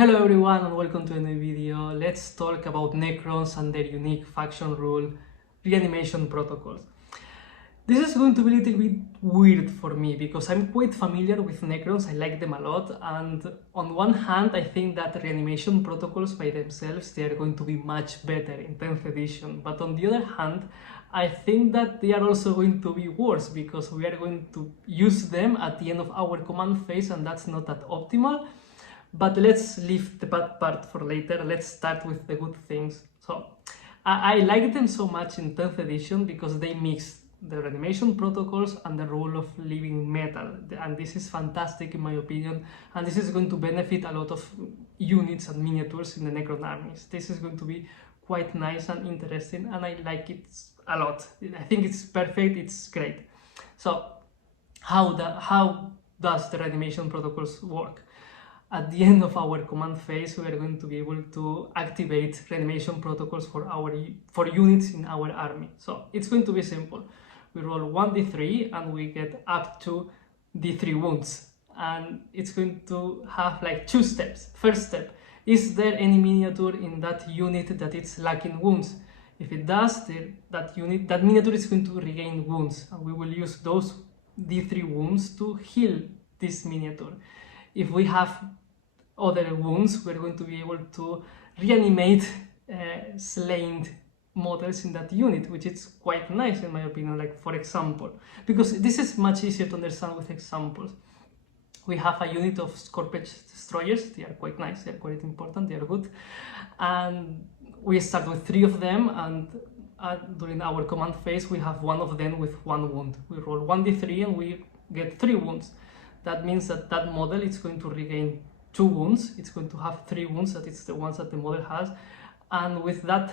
Hello everyone and welcome to a new video. Let's talk about Necrons and their unique faction rule, Reanimation Protocols. This is going to be a little bit weird for me because I'm quite familiar with Necrons, I like them a lot, and on one hand I think that Reanimation Protocols by themselves they are going to be much better in 10th edition, but on the other hand I think that they are also going to be worse because we are going to use them at the end of our command phase and that's not that optimal. But let's leave the bad part for later. Let's start with the good things. So I like them so much in 10th edition because they mix the reanimation protocols and the role of living metal, and this is fantastic in my opinion, and this is going to benefit a lot of units and miniatures in the Necron armies. This is going to be quite nice and interesting, and I like it a lot. I think it's perfect, it's great. So how does the reanimation protocols work? At the end of our command phase, we are going to be able to activate reanimation protocols for units in our army. So it's going to be simple. We roll 1d3 and we get up to d3 wounds. And it's going to have like two steps. First step, is there any miniature in that unit that it's lacking wounds? If it does, that miniature is going to regain wounds. And we will use those d3 wounds to heal this miniature. If we have other wounds, we're going to be able to reanimate slain models in that unit, which is quite nice in my opinion. Like for example, because this is much easier to understand with examples. We have a unit of Scorpage destroyers. They are quite nice, they are quite important, they are good, and we start with 3 of them, and during our command phase we have one of them with 1 wound. We roll 1d3 and we get 3 wounds. That means that that model is going to regain 2 wounds, it's going to have 3 wounds, that it's the ones that the model has, and with that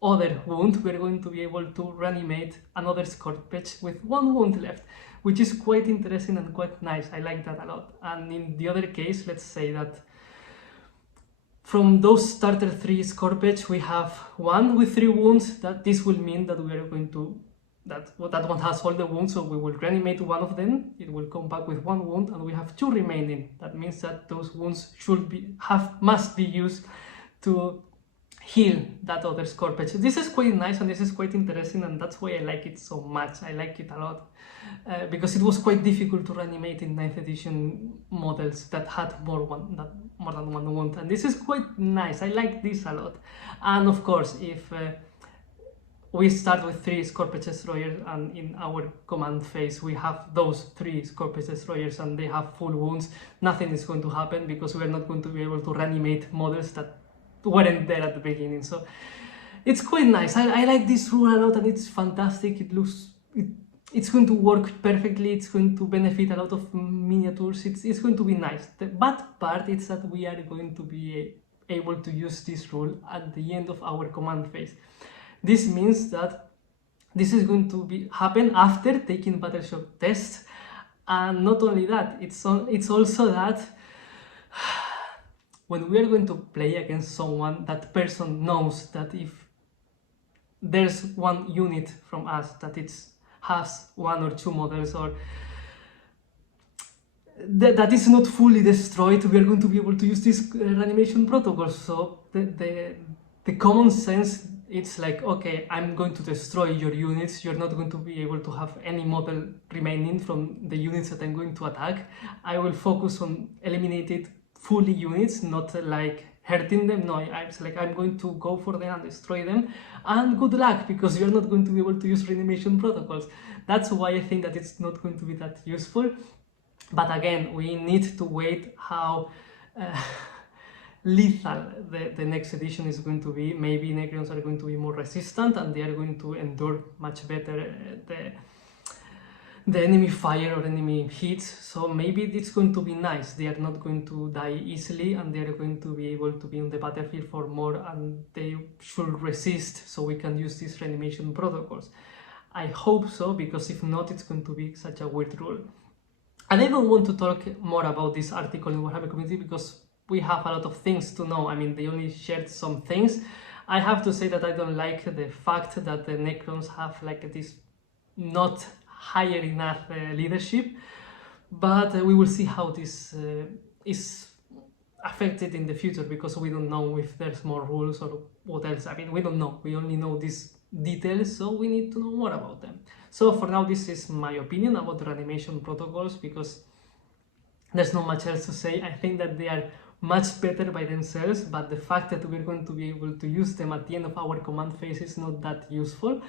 other wound we're going to be able to reanimate another Scorpage with 1 wound left, which is quite interesting and quite nice. I like that a lot. And in the other case, let's say that from those starter 3 Scorpage we have 1 with 3 wounds, that this will mean that we are going to that one has all the wounds, so we will reanimate 1 of them, it will come back with 1 wound, and we have 2 remaining. That means that those wounds must be used to heal that other Scorpage. This is quite nice and this is quite interesting, and that's why I like it so much. I like it a lot because it was quite difficult to reanimate in 9th edition models that had more than 1 wound, and this is quite nice. I like this a lot. And of course, if we start with 3 Scorpage destroyers, and in our command phase we have those 3 Scorpage destroyers and they have full wounds, nothing is going to happen because we are not going to be able to reanimate models that weren't there at the beginning. So it's quite nice. I like this rule a lot and it's fantastic. It's going to work perfectly, it's going to benefit a lot of miniatures, it's going to be nice. The bad part is that we are going to be able to use this rule at the end of our command phase. This means that this is going to happen after taking Battleshock tests, and not only that, it's also that when we are going to play against someone, that person knows that if there's one unit from us that has 1 or 2 models, or that is not fully destroyed, we are going to be able to use this reanimation protocol. So the common sense, it's like, okay, I'm going to destroy your units, you're not going to be able to have any model remaining from the units that I'm going to attack. I will focus on eliminating fully units, not like hurting them. No, I'm going to go for them and destroy them, and good luck, because you're not going to be able to use reanimation protocols. That's why I think that it's not going to be that useful. But again, we need to wait how lethal the next edition is going to be. Maybe Necrons are going to be more resistant and they are going to endure much better the enemy fire or enemy hits, so maybe it's going to be nice. They are not going to die easily and they are going to be able to be on the battlefield for more, and they should resist, so we can use these reanimation protocols. I hope so, because if not, it's going to be such a weird rule. And I don't want to talk more about this article in Warhammer community because we have a lot of things to know. I mean, they only shared some things. I have to say that I don't like the fact that the Necrons have like this not higher enough leadership, but we will see how this is affect it in the future, because we don't know if there's more rules or what else. I mean, we don't know, we only know these details, so we need to know more about them. So for now, this is my opinion about Reanimation Protocols, because there's not much else to say. I think that they are much better by themselves, but the fact that we're going to be able to use them at the end of our command phase is not that useful.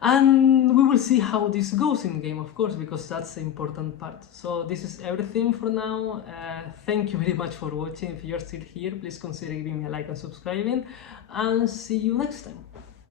And we will see how this goes in game, of course, because that's the important part. So this is everything for now. Thank you very much for watching. If you're still here, please consider giving me a like and subscribing, and see you next time.